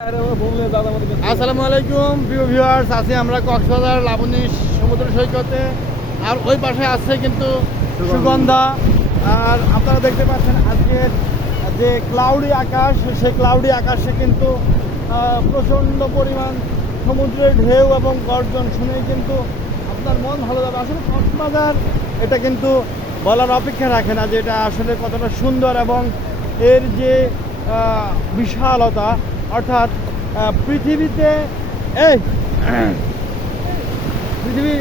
আসসালামু আলাইকুম প্রিয় ভিউয়ার্স, আছি আমরা কক্সবাজার লাবণী সমুদ্র সৈকতে। আর ওই পাশে আছে কিন্তু সুগন্ধা। আর আপনারা দেখতে পাচ্ছেন আজকের যে ক্লাউডি আকাশ, সেই ক্লাউডি আকাশে কিন্তু প্রচণ্ড পরিমাণ সমুদ্রের ঢেউ এবং গর্জন শুনেই কিন্তু আপনার মন ভালো যাবে। আসলে কক্সবাজার এটা কিন্তু বলার অপেক্ষা রাখে না যে এটা আসলে কতটা সুন্দর এবং এর যে বিশালতা, অর্থাৎ পৃথিবীতে পৃথিবীর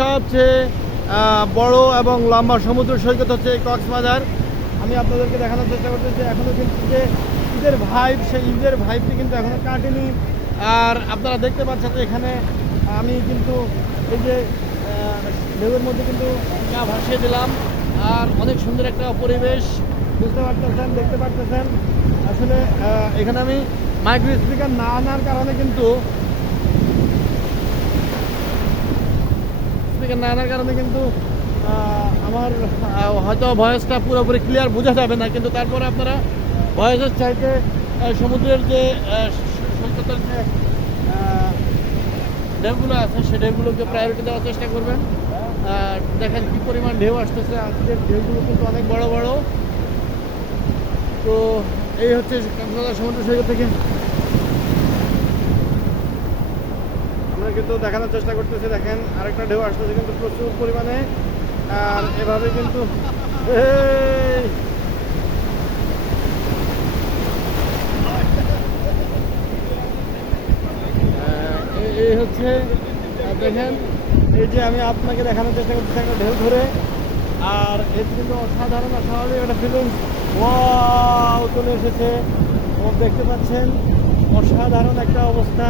সবচেয়ে বড় এবং লম্বা সমুদ্র সৈকত হচ্ছে এই কক্সবাজার। আমি আপনাদেরকে দেখানোর চেষ্টা করতেছি এখনও কিন্তু যে ঈদের ভাইব, সেই ঈদের ভাইবটি কিন্তু এখনও কাটেনি। আর আপনারা দেখতে পাচ্ছেন যে এখানে আমি কিন্তু এই যে ঢেউয়ের মধ্যে কিন্তু গা ভাসিয়ে দিলাম। আর অনেক সুন্দর একটা পরিবেশ বুঝতে পারতেছেন, দেখতে পারতেছেন। আসলে এখানে আমি মাইক্রো স্পিকার না আনার কারণে কিন্তু আমার হয়তো ভয়েসটা পুরোপুরি ক্লিয়ার বোঝা যাবে না, কিন্তু তারপরে আপনারা ভয়েসের চাইতে সমুদ্রের যে সৈকতের যে ঢেউগুলো আছে সেই ঢেউগুলোকে প্রায়োরিটি দেওয়ার চেষ্টা করবেন। দেখেন কী পরিমাণ ঢেউ আসতেছে, আজকের ঢেউগুলো কিন্তু অনেক বড় বড়। তো এই হচ্ছে কক্সবাজার সমুদ্র সৈকত থেকে আমরা কিন্তু দেখানোর চেষ্টা করতেছি। দেখেন আরেকটা ঢেউ আসতেছে কিন্তু প্রচুর পরিমাণে। আর এভাবে কিন্তু এই হচ্ছে দেখেন, এই যে আমি আপনাকে দেখানোর চেষ্টা করতেছি একটা ঢেউ ধরে। আর এর কিন্তু অসাধারণ অস্বাভাবিক একটা ফিলিংস চলে এসেছে। ও দেখতে পাচ্ছেন অসাধারণ একটা অবস্থা,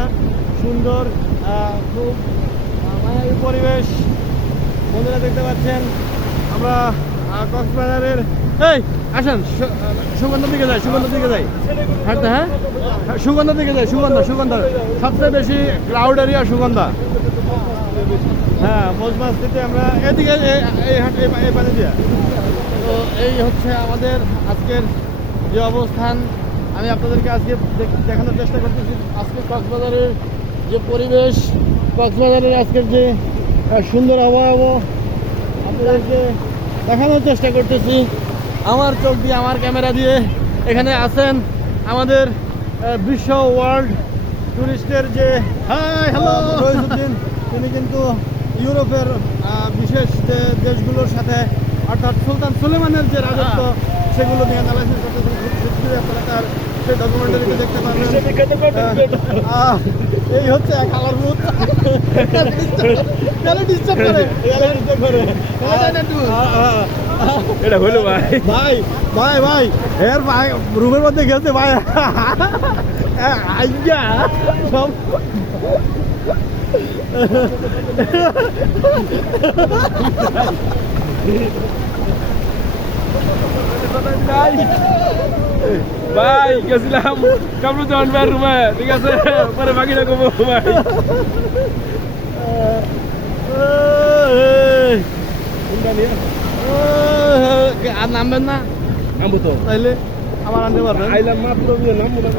সুন্দর খুব মায়াবী পরিবেশ। বন্ধুরা দেখতে পাচ্ছেন আমরা কক্সবাজারের আসেন সুগন্ধার দিকে যাই, হ্যাঁ সুগন্ধার দিকে যাই। সুগন্ধা সবচেয়ে বেশি ক্রাউড এরিয়া সুগন্ধা। হ্যাঁ মজমাস্তিতে আমরা এদিকে এই পানি দিয়া। তো এই হচ্ছে আমাদের আজকের যে অবস্থান। আমি আপনাদেরকে আজকে দেখানোর চেষ্টা করতেছি আজকে কক্সবাজারের যে পরিবেশ, কক্সবাজারের আজকের যে সুন্দর আবহাওয়া আপনাদেরকে দেখানোর চেষ্টা করতেছি আমার চোখ দিয়ে, আমার ক্যামেরা দিয়ে। এখানে আছেন আমাদের বিশ্ব ওয়ার্ল্ড টুরিস্টের যে হ্যালো রইসুদ্দিন, তিনি কিন্তু ইউরোপের বিশেষ যে দেশগুলোর সাথে অর্থাৎ সুলতান সুলেমানের যে রাজত্ব সেগুলো নিয়ে অ্যানালাইসিস করতেছেন। আপনারা তার সেই ডকুমেন্টারিতে দেখতে পারবেন। এই হচ্ছে এক আলার ভূত এটা হলো ভাই এর ভাই রুমের মধ্যে গেছে ভাই আইয়া সব ভাই গেছিলাম কামরুজ্জামান ভাইয়ের রুমে, ঠিক আছে, পরে বাকিটা কমো ভাই। আর নামবেন না? নামবো তো, তাইলে আমার আনতে পারবেন। আইলাম মাত্র নামবো না।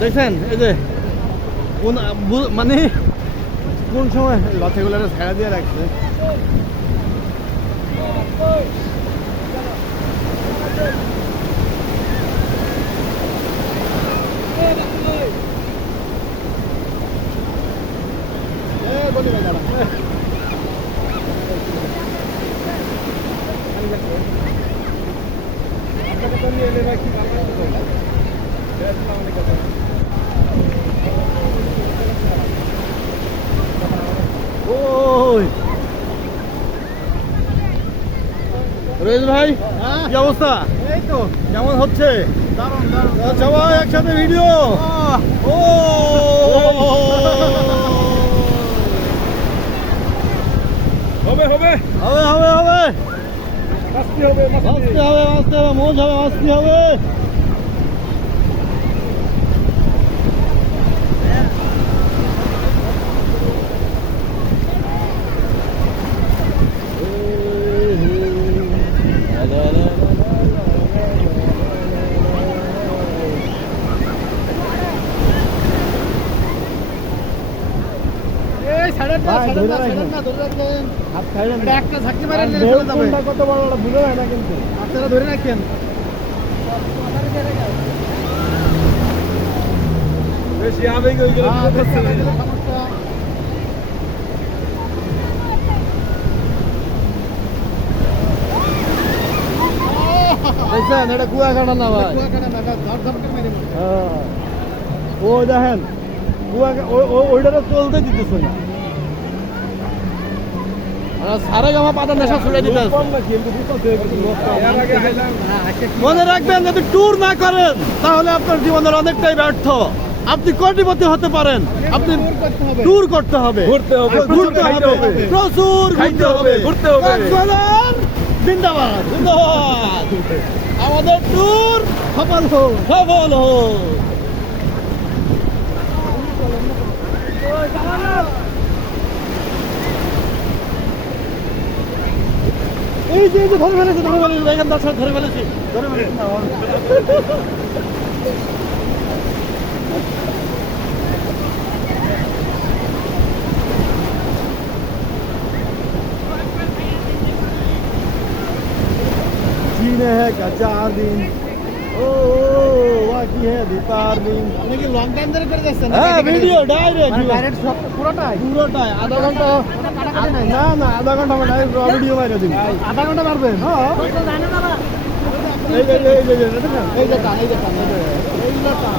দেখছেন এই যে কোন মানে কোন সময় লথেগুলো ছাড়া দিয়ে রাখছে। আপনাকে তো নিয়ে এলে ভাই কি ভালো রয়েজ ভাই, কি অবস্থা? এই তো কেমন হচ্ছে? দারুণ সবাই একসাথে ভিডিও। ও হবে হবে হবে হবে হবে মাস্তি হবে মাস্তি হবে মজ হবে, মাস্তি হবে। ভাই, ধরে রাখেন। হাত খাইলেন না। আর ঢেউ কোনটা কত বড় ওটা বুঝে যায় না কিন্তু। আপনারা ধরে রাখেন। বেশি আবেগ হয়ে গেলে হ্যাঁ, বুঝতে পারছি না। সমস্যা। দেখছেন এটা কুয়াকাটা না ভাই। কুয়াকাটা না, এটা ধর ধর করে মেরে মারে। হ্যাঁ। ও দেখেন ওইটারে চলতে দিতেছে না। সারে গামা পাতা নেশা ছুড়ে দিতে আছে। কম না কিন্তু বুঝতে পারছি এর আগে আইলাম হ্যাঁ, আচ্ছা, মনে রাখবেন যদি ট্যুর না করেন তাহলে আপনার জীবনের অনেকটাই ব্যর্থ। আপনি কোটিপতি হতে পারেন, আপনি ট্যুর করতে হবে। ট্যুর করতে হবে, ঘুরতে হবে, ঘুরতে খাইতে হবে, হবে। প্রচুর খাইতে হবে, ঘুরতে হবে। কক্সবাজার জিন্দাবাদ, জিন্দাবাদ। আমাদের ট্যুর সফল হোক, সফল হোক। এই যে ধরে ফেলেছি, এখান দর্শক ধরে ফেলেছি, ধরে ফেলেছি। जीने है का 4 दिन ओ बाकी है अभी 4 दिन। আপনি কি লং টাইম ধরে করে যাচ্ছেন? হ্যাঁ ভিডিও ডাইরেক্ট মানে ডাইরেক্ট সব পুরোটাই? পুরোটাই আধা ঘন্টা। না না আধা ঘন্টা মানে ডাইরেক্ট ভিডিও মাইরা দিন। আধা ঘন্টা পারবেন? হ্যাঁ এই যে দেখেন, এই যে টান, এই যে টান, এই যে টান।